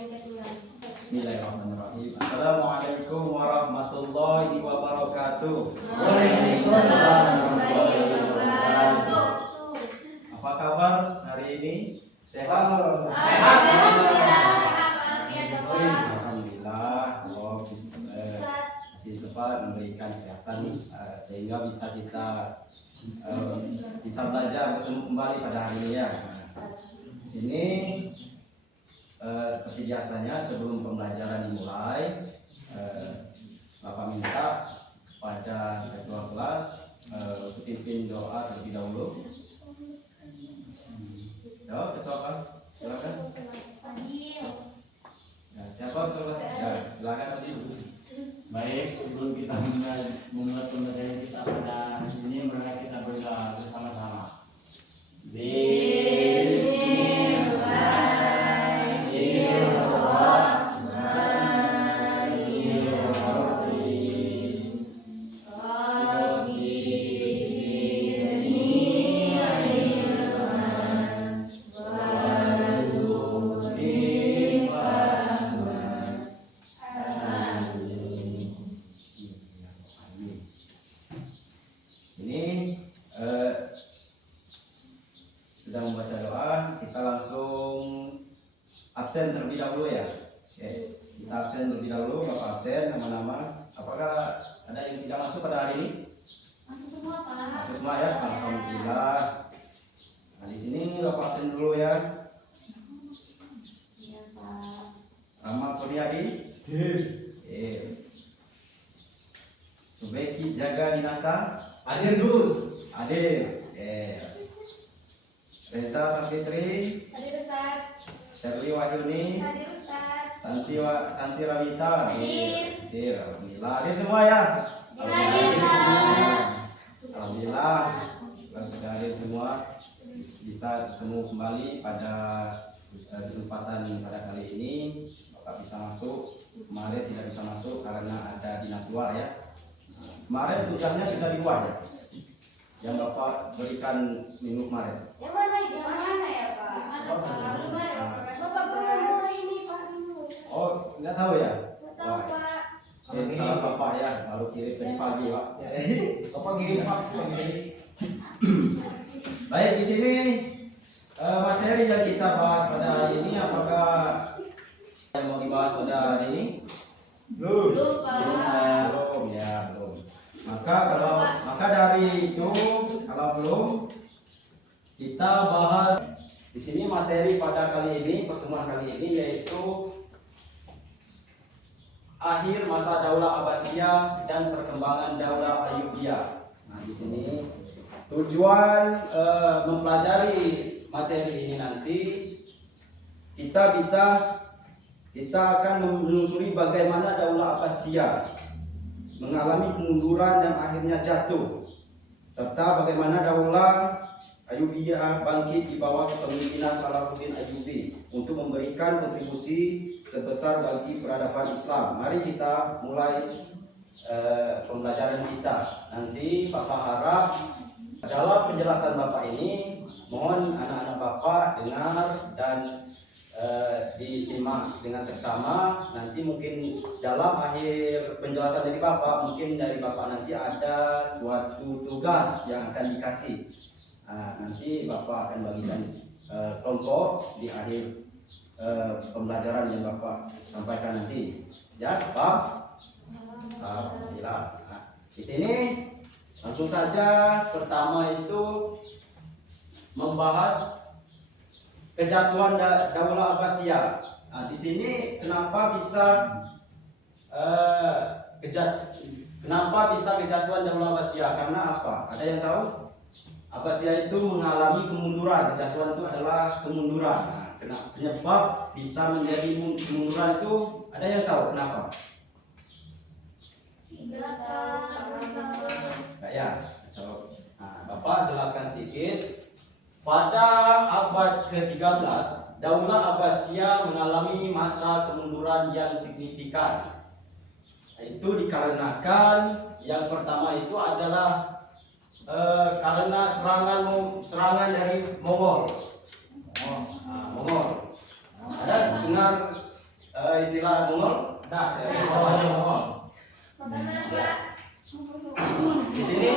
Bismillahirrahmanirrahim. Assalamualaikum warahmatullahi wabarakatuh. Waalaikumsalam warahmatullahi wabarakatuh. Apa kabar hari ini? Sehat? Alhamdulillah, Allah masih sempat memberikan kesehatan sehingga bisa kita bisa belajar bertemu kembali pada hari ini ya. Di sini seperti biasanya sebelum pembelajaran dimulai, Bapak minta pada ketua kelas pimpin doa terlebih dahulu. Ya, ketua kelas, silakan. Ya, siapa ketua kelas? Ya, silakan tadi. Baik, sebelum kita memulai pembelajaran kita pada ini, mari kita berdoa bersama-sama. Sudah membaca doa, kita langsung absen terlebih dahulu ya. Oke, kita absen terlebih dahulu, Bapak absen nama-nama. Apakah ada yang tidak masuk pada hari ini? Masuk semua, Pak. Masuk semua ya, alhamdulillah. Nah, di sini Bapak absen dulu ya. Iya, Pak. Rama Kurniadi. Subeki Jaga Dinata. Hadir Gus. Hadir. Reza Sapitri. Hadir, Ustaz. Sherly Wahyuni. Hadir, Ustaz. Santi Rawita. Hadir. Alhamdulillah. Hadir semua ya. Hadir, Pak. Alhamdulillah. Kalau sudah hadir semua, bisa ketemu kembali pada kesempatan pada kali ini. Bapak bisa masuk. Kemarin tidak bisa masuk karena ada dinas luar ya. Kemarin tugasnya sudah di luar ya. Yang Bapak berikan minggu kemarin. Yang mana itu? Yang mana ya, Pak? Bapak baru ini, Pak. Oh, nggak tahu ya? Nggak tahu, Pak. Salah Bapak ya, baru kirim tadi pagi Pak. Bapak gini Pak. Baik, di sini materi yang kita bahas pada hari ini, apakah yang mau dibahas pada hari ini? Belum, Pak. Belum ya, belum. Maka dari itu, kalau belum, kita bahas di sini materi pada kali ini, pertemuan kali ini yaitu akhir masa Daulah Abbasiyah dan perkembangan Daulah Ayyubiyah. Nah, di sini tujuan mempelajari materi ini nanti kita akan menelusuri bagaimana Daulah Abbasiyah mengalami kemunduran dan akhirnya jatuh, serta bagaimana Daulah Ayyubiyah bangkit di bawah kepemimpinan Salahuddin Ayyubi untuk memberikan kontribusi sebesar bagi peradaban Islam. Mari kita mulai pembelajaran kita. Nanti Bapak harap dalam penjelasan Bapak ini, mohon anak-anak Bapak dengar dan disimak dengan seksama. Nanti mungkin dalam akhir penjelasan dari Bapak, mungkin dari Bapak nanti ada suatu tugas yang akan dikasih. Nanti Bapak akan bagikan kelompok di akhir pembelajaran yang Bapak sampaikan nanti. Ya, Pak. Alhamdulillah. Di sini langsung saja, pertama itu membahas kejatuhan Daulah Abbasiyah. Nah, di sini kenapa bisa kejatuhan Daulah Abbasiyah? Karena apa? Ada yang tahu? Abbasiyah itu mengalami kemunduran. Kejatuhan itu adalah kemunduran. Nah, penyebab bisa menjadi kemunduran itu ada yang tahu kenapa? Enggak ya? Nah, Bapak jelaskan sedikit. Pada abad ke-13, Daulah Abbasiyah mengalami masa kemunduran yang signifikan. Itu dikarenakan yang pertama itu adalah karena serangan dari Mongol. Mongol. Ada dengar istilah Mongol? Ada soalnya Mongol. Bagaimana Pak? Di sini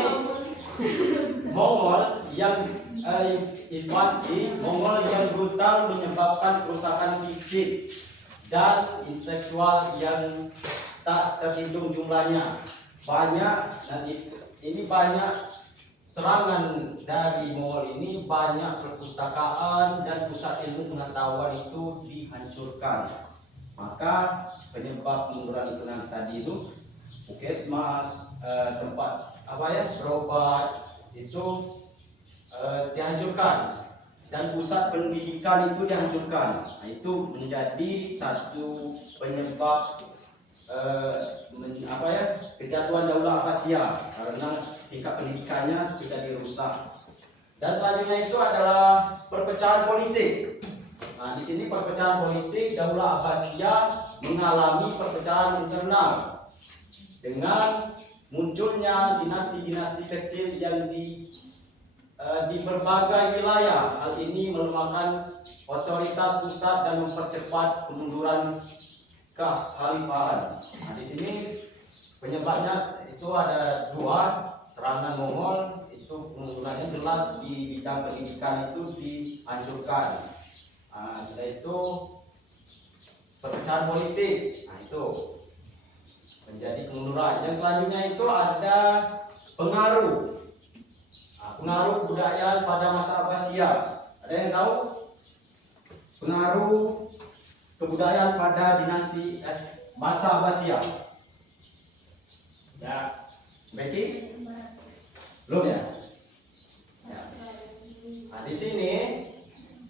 Mongol yang invasi, Mongol yang brutal menyebabkan kerusakan fisik dan intelektual yang tak terhitung jumlahnya. Banyak, dan ini banyak serangan dari Mongol ini, banyak perpustakaan dan pusat ilmu pengetahuan itu dihancurkan. Maka penyebab kemunduran itu tadi itu puskesmas, tempat berobat itu dihancurkan, dan pusat pendidikan itu dihancurkan. Nah, itu menjadi satu penyebab kejatuhan Daulah Abbasiyah karena tingkat pendidikannya sudah dirusak. Dan selanjutnya itu adalah perpecahan politik. Nah, di sini perpecahan politik, Daulah Abbasiyah mengalami perpecahan internal dengan munculnya dinasti-dinasti kecil yang di berbagai wilayah. Hal ini melemahkan otoritas pusat dan mempercepat kemunduran kekhalifahan. Nah, di sini penyebabnya itu ada dua. Serangan Mongol itu kemundurannya jelas di bidang pendidikan itu dihancurkan. Nah, setelah itu perpecahan politik. Nah, itu menjadi kemunduran. Yang selanjutnya itu ada pengaruh. Pengaruh kebudayaan pada masa Abbasiyah. Ada yang tahu? Pengaruh kebudayaan pada dinasti masa Abbasiyah. Ya, Becky? Belum ya? Ya. Nah, di sini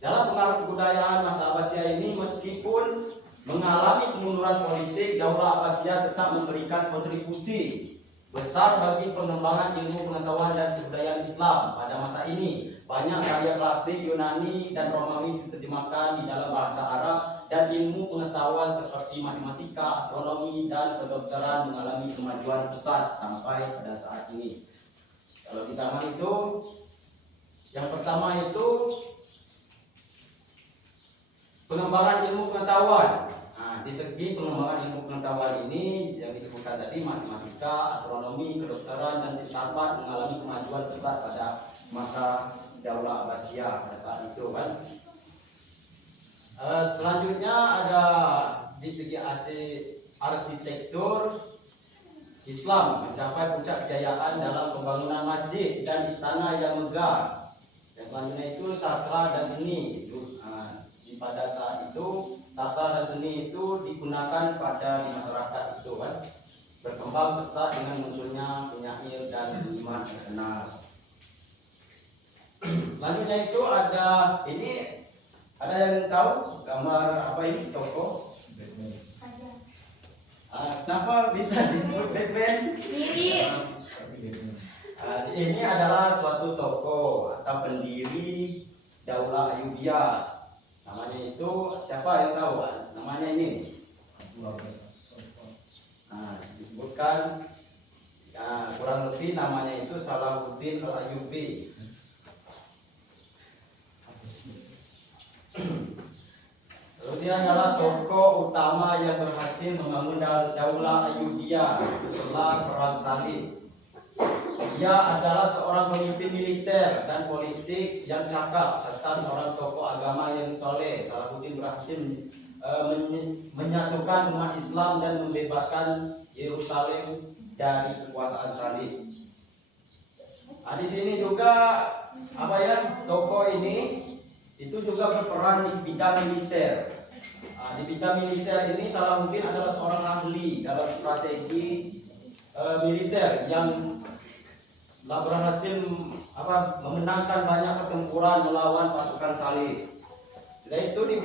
dalam pengaruh kebudayaan masa Abbasiyah ini, meskipun mengalami kemunduran politik, Daulah Abbasiyah tetap memberikan kontribusi besar bagi pengembangan ilmu pengetahuan dan kebudayaan Islam pada masa ini. Banyak karya klasik Yunani dan Romawi diterjemahkan di dalam bahasa Arab, dan ilmu pengetahuan seperti matematika, astronomi, dan kedokteran mengalami kemajuan pesat sampai pada saat ini. Kalau di zaman itu, yang pertama itu pengembangan ilmu pengetahuan. Nah, di segi pengembangan ilmu pengetahuan ini yang disebutkan tadi, matematika, astronomi, kedokteran, dan filsafat mengalami kemajuan pesat pada masa Daulah Abbasiyah pada saat itu kan. Selanjutnya ada di segi arsitektur, Islam mencapai puncak kejayaan dalam pembangunan masjid dan istana yang megah. Yang selanjutnya itu sastra dan seni. Pada saat itu sastra dan seni itu digunakan pada masyarakat itu kan, berkembang pesat dengan munculnya penyair dan seniman terkenal. Selanjutnya itu ada yang tahu gambar apa ini, toko? Kenapa bisa disebut Batman? Ini adalah suatu tokoh atau pendiri Daulah Ayyubiyah. Namanya itu siapa yang tahu? Namanya ini. Disebutkan kurang lebih namanya itu Salahuddin Al-Ayyubi. Lalu dia adalah tokoh utama yang berhasil membangun Daulah Ayyubiyah setelah Perang Salib. Ia adalah seorang pemimpin militer dan politik yang cakap serta seorang tokoh agama yang soleh. Salahuddin berhasil menyatukan umat Islam dan membebaskan Yerusalem dari kekuasaan Salib. Nah, di sini juga tokoh ini itu juga berperan di bidang militer. Di bidang militer ini Salahuddin adalah seorang ahli dalam strategi militer yang berhasil memenangkan banyak pertempuran melawan pasukan Salib. Setelah itu di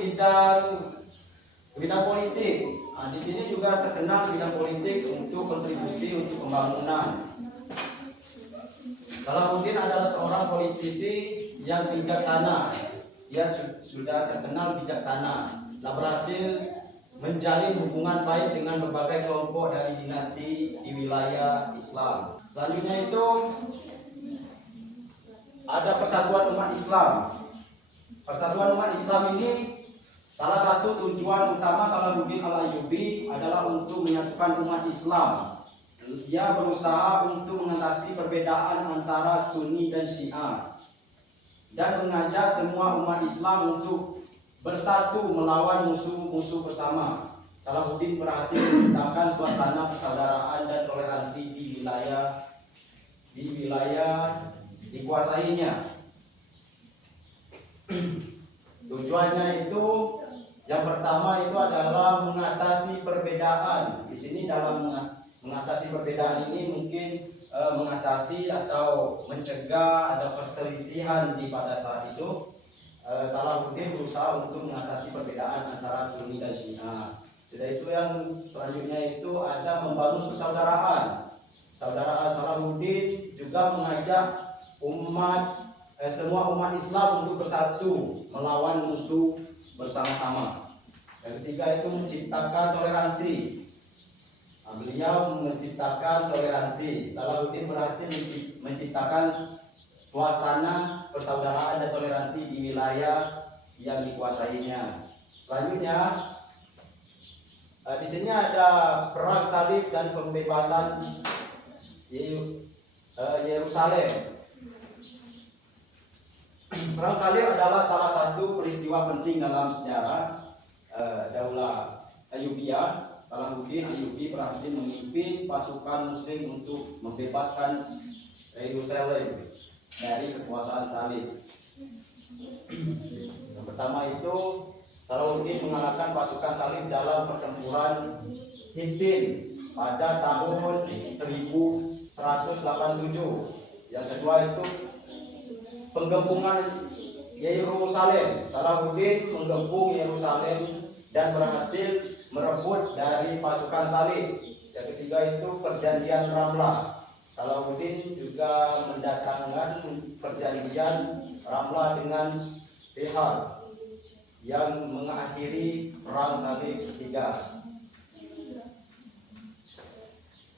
bidang politik. Di sini juga terkenal bidang politik untuk kontribusi untuk pembangunan. Salahuddin adalah seorang politisi yang bijaksana. Ia sudah terkenal bijaksana. Berhasil menjalin hubungan baik dengan berbagai kelompok dari dinasti di wilayah Islam. Selanjutnya itu ada Persatuan Umat Islam. Persatuan Umat Islam ini Salah satu tujuan utama Salahuddin Al-Ayyubi adalah untuk menyatukan umat Islam. Dia berusaha untuk mengatasi perbedaan antara Sunni dan Syiah dan mengajak semua umat Islam untuk bersatu melawan musuh-musuh bersama. Salahuddin berhasil menciptakan suasana persaudaraan dan toleransi di wilayah dikuasainya. Tujuannya itu yang pertama itu adalah mengatasi perbedaan. Di sini dalam mengatasi perbedaan ini mungkin mengatasi atau mencegah ada perselisihan di pada saat itu. Salahuddin berusaha untuk mengatasi perbedaan antara Sunni dan Syiah. Sudah itu yang selanjutnya itu ada membangun persaudaraan. Saudaraan Salahuddin juga mengajak semua umat Islam untuk bersatu melawan musuh bersama-sama. Yang ketiga itu menciptakan toleransi. Beliau menciptakan toleransi. Salahuddin berhasil menciptakan suasana persaudaraan dan toleransi di wilayah yang dikuasainya. Selanjutnya di sini ada perang salib dan pembebasan Yerusalem. Perang salib adalah salah satu peristiwa penting dalam sejarah Daulah Ayyubiyah. Salahuddin Ayyubi berhasil memimpin pasukan Muslim untuk membebaskan Yerusalem dari kekuasaan salib. Yang pertama itu Salahuddin mengalahkan pasukan salib dalam pertempuran Hittin pada tahun 1187. Yang kedua itu penggepungan Yerusalem. Salahuddin menggempung Yerusalem dan berhasil merebut dari pasukan salib. Yang ketiga itu perjanjian Ramlah. Salahuddin juga mendatangkan perjanjian Ramlah dengan Bihar yang mengakhiri perang salib ketiga.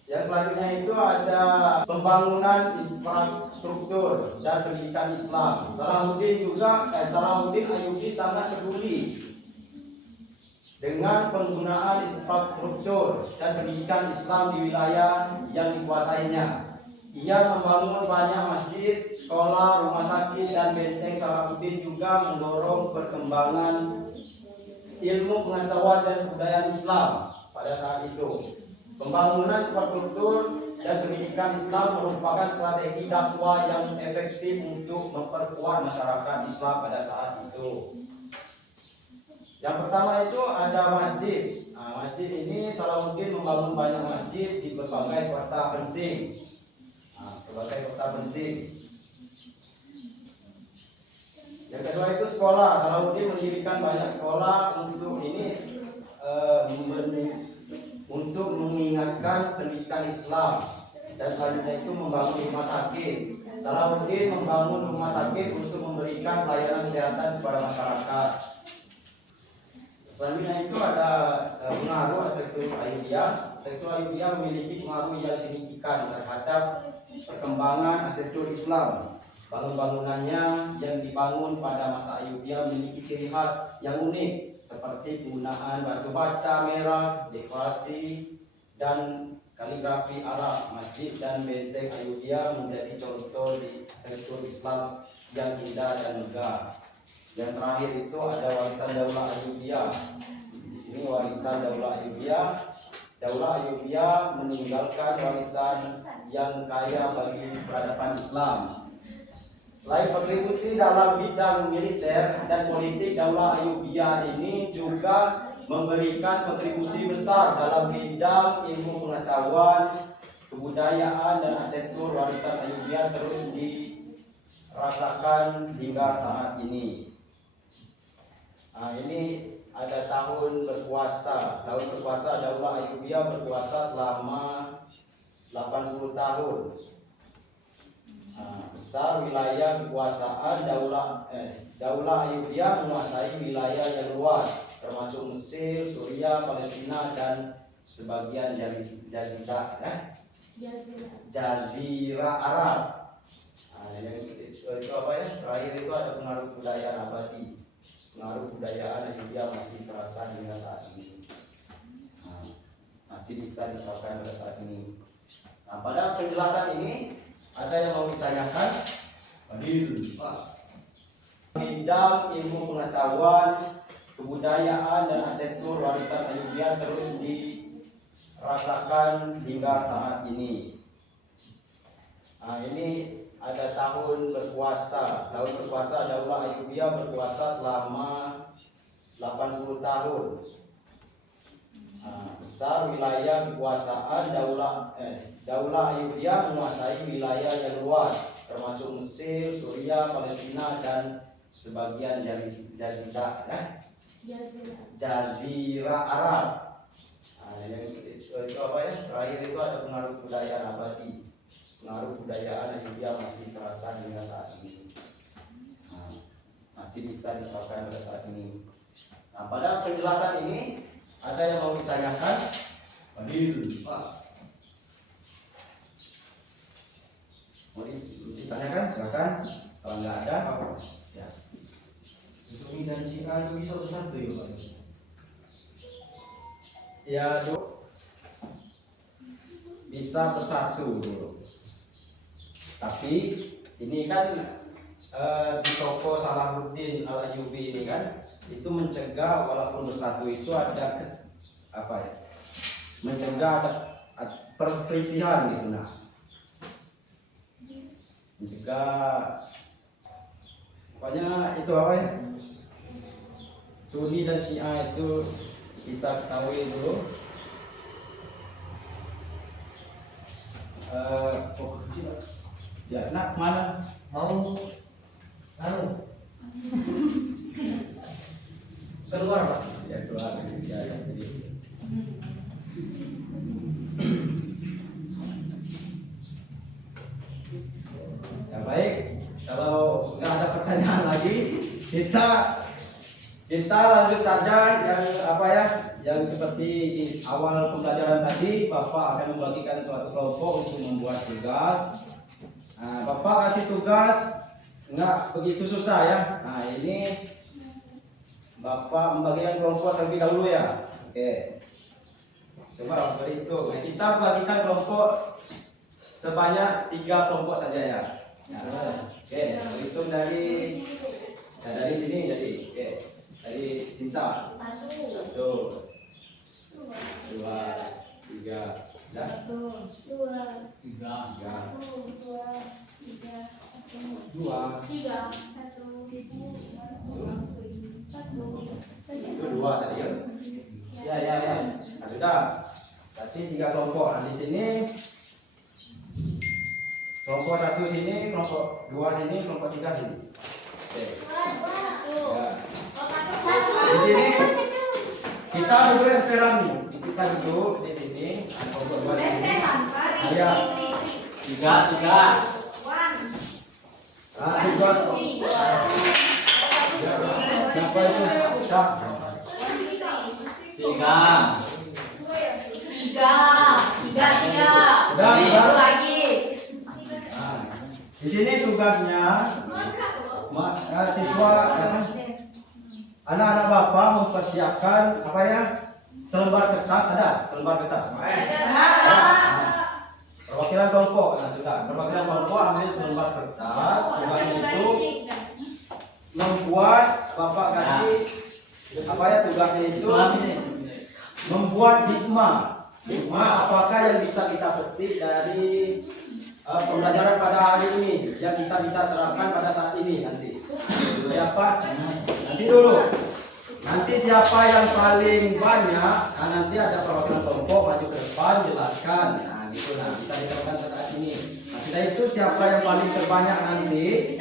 Yang selanjutnya itu ada pembangunan infrastruktur dan pendidikan Islam. Salahuddin Ayyubi sangat peduli dengan penggunaan infrastruktur dan pendidikan Islam di wilayah yang dikuasainya. Ia membangun banyak masjid, sekolah, rumah sakit, dan benteng. Salahuddin juga mendorong perkembangan ilmu pengetahuan dan kebudayaan Islam pada saat itu. Pembangunan infrastruktur dan pendidikan Islam merupakan strategi dakwah yang efektif untuk memperkuat masyarakat Islam pada saat itu. Yang pertama itu ada masjid. Masjid ini Salahuddin membangun banyak masjid di berbagai kota penting. Yang kedua itu sekolah. Salahuddin mendirikan banyak sekolah untuk untuk mengingatkan pendidikan Islam. Dan selanjutnya itu membangun rumah sakit. Salahuddin membangun rumah sakit untuk memberikan pelayanan kesehatan kepada masyarakat. Selanjutnya itu ada pengaruh arsitektur Ayyubiyah. Arsitektur Ayyubiyah memiliki pengaruh yang signifikan terhadap perkembangan arsitektur Islam. Bangunan-bangunannya yang dibangun pada masa Ayyubiyah memiliki ciri khas yang unik seperti penggunaan batu bata merah, dekorasi, dan kaligrafi Arab. Masjid dan benteng Ayyubiyah menjadi contoh di arsitektur Islam yang indah dan megah. Yang terakhir itu ada warisan Daulah Ayyubiyah. Di sini warisan Daulah Ayyubiyah. Daulah Ayyubiyah meninggalkan warisan yang kaya bagi peradaban Islam. Selain kontribusi dalam bidang militer dan politik, Daulah Ayyubiyah ini juga memberikan kontribusi besar dalam bidang ilmu pengetahuan, kebudayaan, dan arsitektur. Warisan Ayyubiyah terus dirasakan hingga saat ini. Ini ada tahun berkuasa. Tahun berkuasa Daulah Ayyubiyah berkuasa selama 80 tahun. Besar wilayah kekuasaan Daulah Ayyubiyah menguasai wilayah yang luas, termasuk Mesir, Suriah, Palestina, dan sebagian Jazirah Arab. Yang itu apa ya? Terakhir itu ada pengaruh budaya Nabati. pengaruh kebudayaan Ayubia masih terasa hingga saat ini. Nah, masih bisa diterapkan pada saat ini. Nah, pada penjelasan ini ada yang mau ditanyakan? Fadil, Pak. Bidang ilmu pengetahuan, kebudayaan dan arsitektur warisan Ayubia terus dirasakan hingga saat ini. Nah, ini ada tahun berkuasa. Tahun berkuasa Daulah Ayubia berkuasa selama 80 tahun. Nah, besar wilayah kekuasaan Daulah Ayubia menguasai wilayah yang luas, termasuk Mesir, Suriah, Palestina, dan sebagian Jazirah Arab. Nah, yang itu apa ya? Terakhir itu ada pengaruh kebudayaan abadi. Pengaruh kebudayaan Ayubia masih terasa hingga saat ini. Nah, masih bisa diterapkan pada saat ini. Nah, pada penjelasan ini ada yang mau ditanyakan? Fadil, Pak. Mau ditanyakan? Silakan. Kalau nggak ada, ya. Untuk ini dan si A itu bisa bersatu ya, Pak. Ya, bisa bersatu dulu. Tapi ini kan di toko Salahuddin Al-Ayyubi ini kan itu mencegah walaupun bersatu itu ada mencegah ada perselisihan gitu. Nah, mencegah pokoknya itu apa ya, Sunni dan Syiah itu kita ketahui dulu. Ya, nak mana? Mau keluar, Pak? Ya, keluar. Ya, jadi. Ya, baik. Kalau nggak ada pertanyaan lagi, kita lanjut saja yang seperti di awal pembelajaran tadi. Bapak akan membagikan suatu kelompok untuk membuat tugas. Nah, Bapak kasih tugas nggak begitu susah ya. Nah, ini Bapak membagikan kelompok terlebih dahulu ya. Oke. Coba berhitung. Nah, kita bagikan kelompok sebanyak 3 kelompok saja ya. Nah, oke, berhitung dari sini jadi. Oke. Dari Sinta. 1, 2, 3. Dah. 1, 2, 3, Itu 2 tadi ya. Ya. Nah, sudah. Berarti 3 kelompok. Nah, di sini kelompok 1 sini, kelompok 2 sini, kelompok 3 sini. Oke. Ya. Di sini kita duduk di sini. Kelompok 2 di sini. Ya. 3. Tugas. Siapa itu? Siapa? 3. Sudah. lagi. Nah, di sini tugasnya siswa anak-anak Bapak mempersiapkan selembar kertas. Ada selembar kertas. Perwakilan kelompok. Nah, sudah. Perwakilan kelompok ambil selembar kertas. Tugasnya itu membuat Bapak kasih tugasnya itu membuat hikmah. Apakah yang bisa kita petik dari pembelajaran pada hari ini yang kita bisa terapkan pada saat ini nanti. Siapa? Nanti siapa yang paling banyak? Nah, nanti ada perwakilan kelompok maju ke depan jelaskan. Nah, gitu. Nah, bisa diterapkan saat ini. Nah, setelah itu siapa yang paling terbanyak nanti?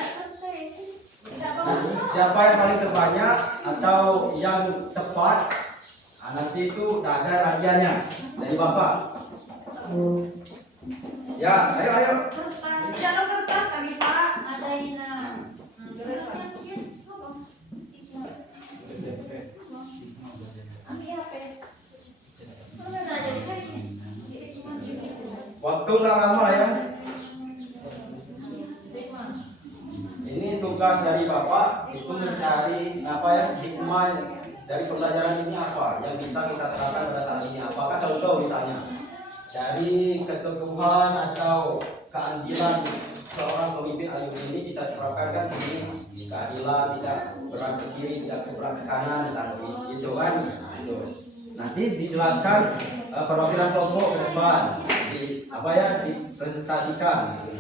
Siapa yang paling terbanyak atau yang tepat? Nah, nanti itu ada hadiahnya dari Bapak. Ya, ayo. Kertas kami Pak. Ada ini. Waktu nggak lama ya. Ini tugas dari Bapak. itu mencari apa ya, hikmah dari pembelajaran ini apa yang bisa kita terapkan pada saat ini. Apakah contoh misalnya dari keteguhan atau keadilan seorang pemimpin Ayub ini bisa diterapkan kan, ini keadilan, tidak berang ke kiri, tidak berang ke kanan misalnya gitu kan. Gitu. Nanti dijelaskan perwakilan kelompok ke depan di apa ya, dipresentasikan gitu.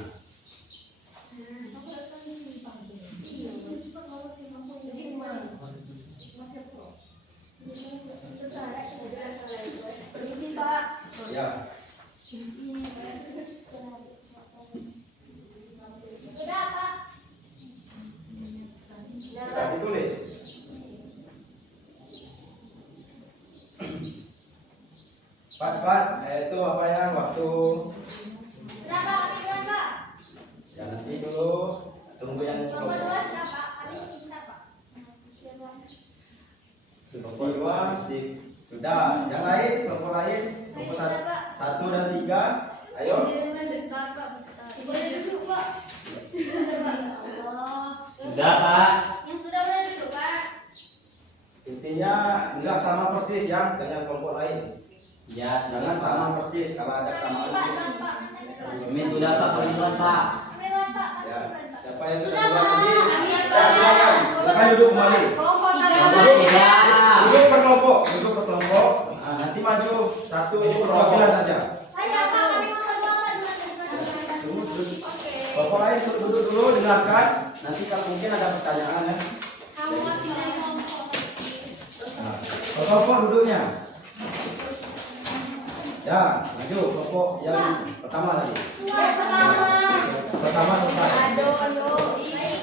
Permisi Pak. Ya. Sudah Pak. Sudah ditulis. Cepat, itu apa ya, waktu Sudah Pak, kami duluan Pak. ya, nanti dulu tunggu yang Kelompok dua sudah Pak, kami minta Pak. kelompok dua sudah, yang lain kelompok lain kelompok satu dan tiga, ayo. Boleh duduk Pak. Sudah Pak. Yang sudah boleh duduk Pak. Intinya enggak sama persis ya dengan kelompok lain. Ya, Jangan sama persis, kalau ada Kami kesamaan Pak, dikit. Pak. Kami sudah Pak, kami sudah Pak. Kami duluan Pak. Ya, siapa yang sudah Sudah, duluan Pak. lagi? Kami Ya, Pak. silakan. Silakan duduk kembali. Kelompok Tiga, satu. Pak. Tiga. Duduk per kelompok, duduk per kelompok. Nah, nanti maju satu perwakilan saja. Saya Pak, kami mau kedua Pak. Duluan. Tunggu, tunggu. Oke. Kelompok lain duduk dulu, dengarkan. Nanti kalau mungkin ada pertanyaan ya. Kamu masih dari kelompok. Nah, kelompok duduknya. Ya, maju kelompok yang pertama tadi. Yang pertama. Pertama selesai. Baik,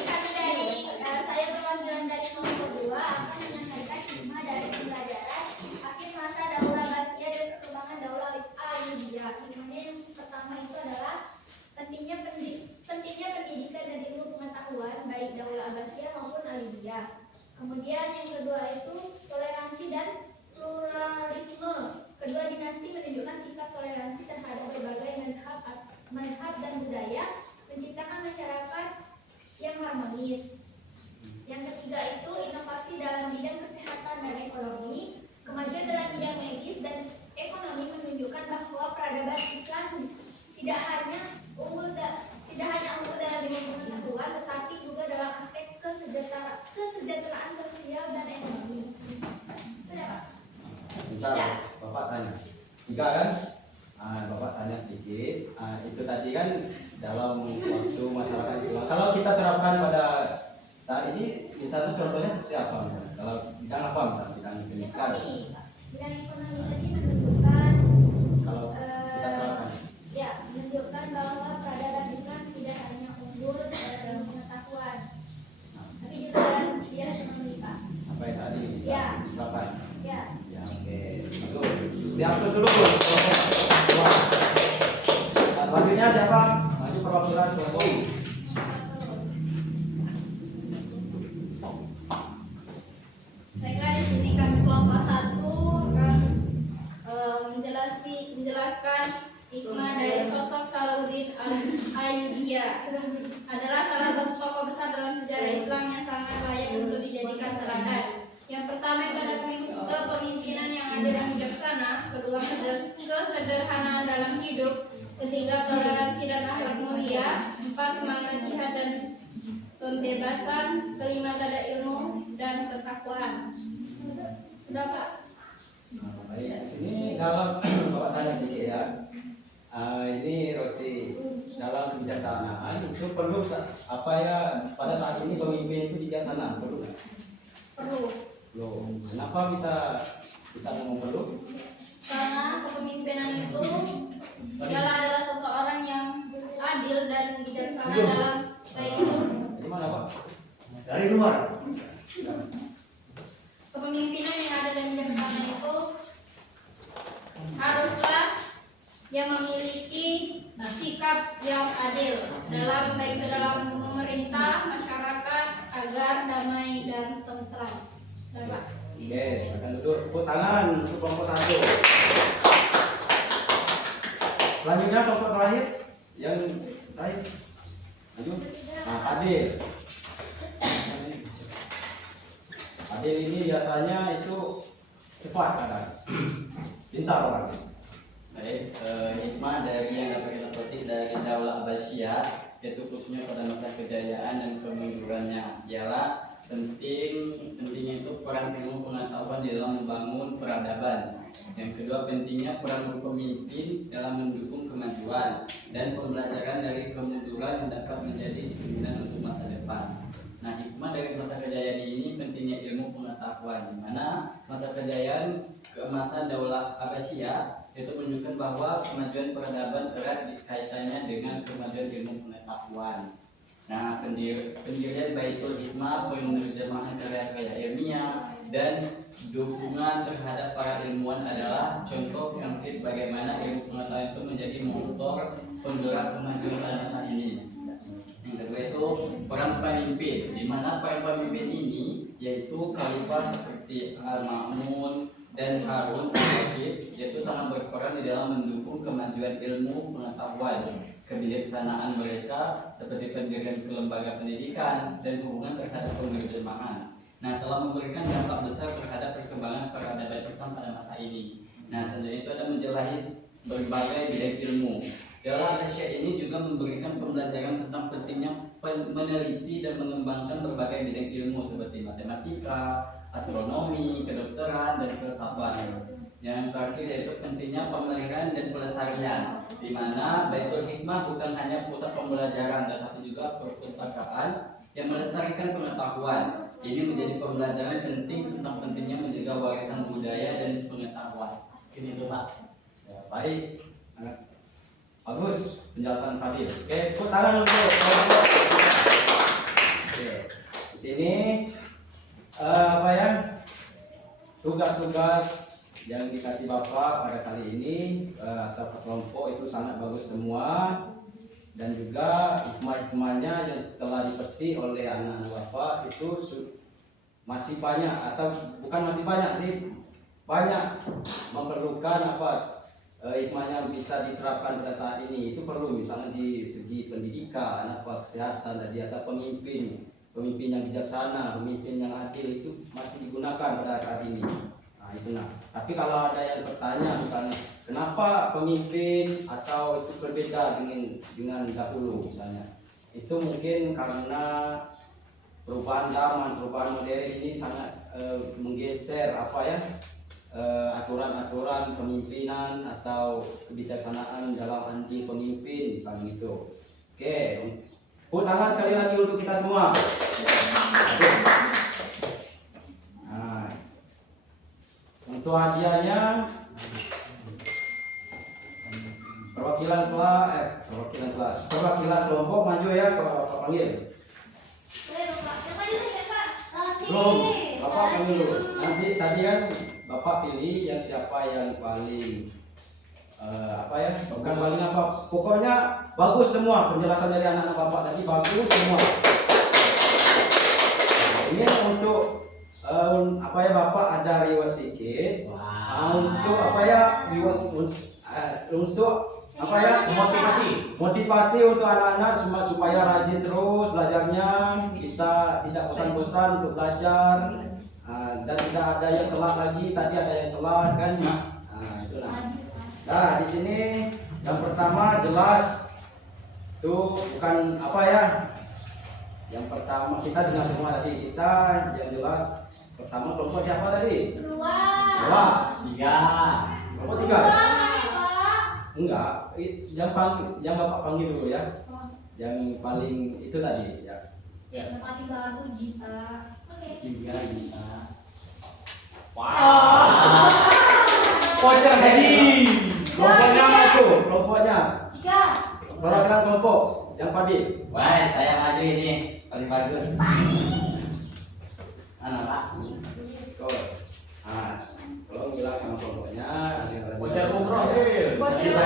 kami dari saya perwakilan dari kelompok dua akan menyampaikan hikmah dari pembelajaran akhir masa Daulah Abbasiyah dan perkembangan Daulah Ayyubiyah. Hikmahnya yang pertama itu adalah pentingnya pendidikan dan ilmu pengetahuan baik Daulah Abbasiyah maupun Ayyubiyah. Kemudian yang kedua itu toleransi dan pluralisme. Kedua dinasti menunjukkan sikap toleransi terhadap berbagai mazhab dan budaya, menciptakan masyarakat yang harmonis. Yang ketiga itu inovasi dalam bidang kesehatan dan ekonomi. Kemajuan dalam bidang medis dan ekonomi menunjukkan bahwa peradaban Islam tidak hanya unggul dalam bidang pengetahuan, tetapi juga dalam aspek kesejahteraan sosial dan ekonomi. Sudah Pak? Sebentar, Bapak tanya. Tiga kan? Bapak tanya sedikit. Itu tadi kan dalam waktu masyarakat itu. Kalau kita terapkan pada saat ini, misalnya contohnya seperti apa misalnya? Kalau bidang apa misalnya? Bidang pendidikan. Bidang ekonomi tadi menunjukkan Kalau kita terapkan. ya, menunjukkan bahwa peradaban Islam tidak hanya unggul dalam pengetahuan, tapi juga dalam bidang ekonomi, Pak. Apa yang tadi bisa Ya. diterapkan? Ya. Ya, oke. Bagus. Diatur dulu. Wah. Nah, selanjutnya siapa? Maju perwakilan kelompok. Baiklah, di sini kami kelompok satu akan menjelaskan hikmah dari sosok Salahuddin Ayyubiyah. Adalah salah satu tokoh besar dalam sejarah Islam yang sangat layak untuk dijadikan teladan. Yang pertama itu ada kepemimpinan yang adil dan bijaksana. Kedua, kesederhanaan dalam hidup. Ketiga, toleransi dan akhlak mulia. Empat, semangat jihad dan pembebasan. Kelima, ada ilmu dan ketakwaan. Sudah Pak? Baik, di sini dalam Bapak tanya sedikit ya. Ini Rosi, dalam kebijaksanaan itu perlu apa ya, pada saat ini pemimpin itu bijaksana perlu nggak? Perlu. Loh, kenapa bisa ngomong perlu? Karena kepemimpinan itu adalah seseorang yang adil dan bijaksana dalam baik itu. Dari mana Pak? Dari luar. Kepemimpinan yang adil dan bijaksana itu haruslah yang memiliki sikap yang adil dalam baik itu dalam pemerintah, masyarakat agar damai dan tentram. Baik, Pak. Oke, silakan duduk. Tepuk tangan untuk kelompok satu. Selanjutnya kelompok terakhir, yang terakhir. Maju. Nah, Adil. Adil ini biasanya itu cepat kadang, pintar orang. Baik, hikmah dari yang dapat kita petik dari Daulah Abbasiyah, yaitu khususnya pada masa kejayaan dan kemundurannya, ialah pentingnya itu peran ilmu pengetahuan di dalam membangun peradaban. Yang kedua, pentingnya peran pemimpin dalam mendukung kemajuan dan pembelajaran dari kemunduran yang dapat menjadi cerminan untuk masa depan. Nah, hikmah dari masa kejayaan ini pentingnya ilmu pengetahuan, di mana masa kejayaan keemasan Daulah Abbasiyah itu menunjukkan bahwa kemajuan peradaban erat kaitannya dengan kemajuan ilmu pengetahuan. Nah, pendirian Baitul Hikmah, penerjemahan karya-karya ilmiah, dan dukungan terhadap para ilmuwan adalah contoh konkret bagaimana ilmu pengetahuan itu menjadi motor penggerak kemajuan pada masa ini. Yang kedua itu peran pemimpin, di mana peran pemimpin ini yaitu khalifah seperti Al-Ma'mun dan Harun al-Rashid, yaitu sangat berperan di dalam mendukung kemajuan ilmu pengetahuan, kebijaksanaan mereka seperti pendirian lembaga pendidikan dan hubungan terhadap penerjemahan. Nah, telah memberikan dampak besar terhadap perkembangan peradaban Islam pada masa ini. Nah, selanjutnya itu ada menjelajahi berbagai bidang ilmu. Daulah Abbasiyah ini juga memberikan pembelajaran tentang pentingnya meneliti dan mengembangkan berbagai bidang ilmu seperti matematika, astronomi, kedokteran, dan filsafat. Yang terakhir yaitu pentingnya pemeliharaan dan pelestarian, di mana Baitul Hikmah bukan hanya pusat pembelajaran, tetapi juga perpustakaan yang melestarikan pengetahuan. Ini menjadi pembelajaran penting tentang pentingnya menjaga warisan budaya dan pengetahuan. Ini itu Pak. Ya, baik. Bagus penjelasan Fadil. Oke, tepuk tangan untuk kelompok. Oke. Di sini apa ya? Tugas-tugas yang dikasih Bapak pada kali ini atau kelompok itu sangat bagus semua, dan juga hikmah-hikmahnya yang telah dipetik oleh anak-anak Bapak itu masih banyak, atau bukan masih banyak sih, banyak memerlukan apa hikmahnya bisa diterapkan pada saat ini. Itu perlu misalnya di segi pendidikan, apa kesehatan tadi, atau pemimpin yang bijaksana, pemimpin yang adil itu masih digunakan pada saat ini. Nah, itu nah. Tapi kalau ada yang bertanya misalnya, kenapa pemimpin atau itu berbeda dengan dahulu misalnya, itu mungkin karena perubahan zaman, perubahan modern ini sangat menggeser apa ya, aturan-aturan pemimpinan atau kebijaksanaan dalam anti pemimpin misalnya itu. Oke, tepuk tangan sekali lagi untuk kita semua. Nah, untuk hadiahnya perwakilan kelompok maju ya, Bapak panggil. Belum, Bapak panggil. Nanti tadi kan Bapak pilih yang siapa yang paling apa ya, bukan paling apa, pokoknya bagus semua penjelasan dari anak-anak Bapak tadi, bagus semua. Nah, ini untuk apa ya, Bapak ada reward dikit. Untuk apa ya, untuk apa ya, motivasi untuk anak-anak supaya rajin terus belajarnya, bisa tidak bosan-bosan untuk belajar, dan tidak ada yang telat lagi. Tadi ada yang telat kan. Nah, itulah. Nah, di sini yang pertama jelas tuh bukan apa ya, yang pertama kita dengar semua tadi, kita yang jelas pertama kelompok siapa tadi? Dua. Tiga. Kelompok tiga. Enggak, yang Bapak panggil dulu ya. Yang paling itu tadi ya. Yang paling bagus Gita. Tiga Gita. Wow. Pocong tadi. Kelompoknya apa tuh? Kelompoknya. Tiga. Perwakilan kelompok yang Fadil. Wah, saya maju ini paling bagus. Anak Pak. Tuh. Nah, kalau bilang sama kelompoknya, Bocor umroh, Bocor.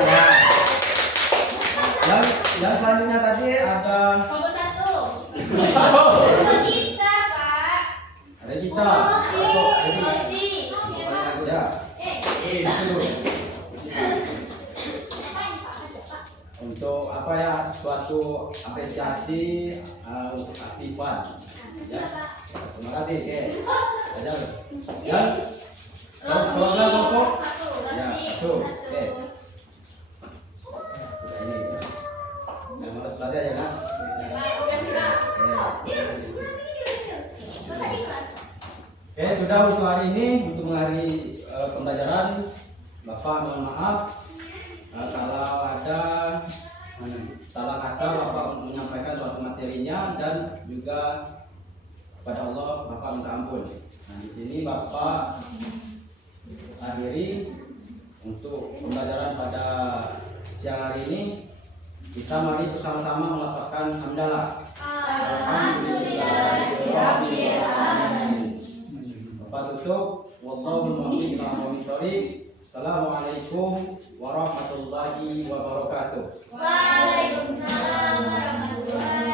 yang selanjutnya tadi ada Kelompok satu. Kelompok Gita, Pak. Regita. Rosi. Ya. Itu. Untuk apa ya, suatu apresiasi untuk aktifan. Ya. Terima kasih. Oke. Ajar. Ya. Kalau kelompok. Ya, satu. Oke. Udah ini. Yang harus belajar ya kan? Oke, sudah untuk hari ini, untuk mengakhiri pembelajaran, Bapak mohon maaf kalau ada salah kata Bapak menyampaikan suatu materinya dan juga kepada Allah Bapak minta ampun. Nah, di sini Bapak akhiri untuk pembelajaran pada siang hari ini. Kita mari bersama-sama melafazkan hamdalah. Alhamdulillahirobbilalamin. Bapak tutup. Wallahul muwaffiq ila aqwamit thoriq. Assalamualaikum warahmatullahi wabarakatuh. Waalaikumsalam warahmatullahi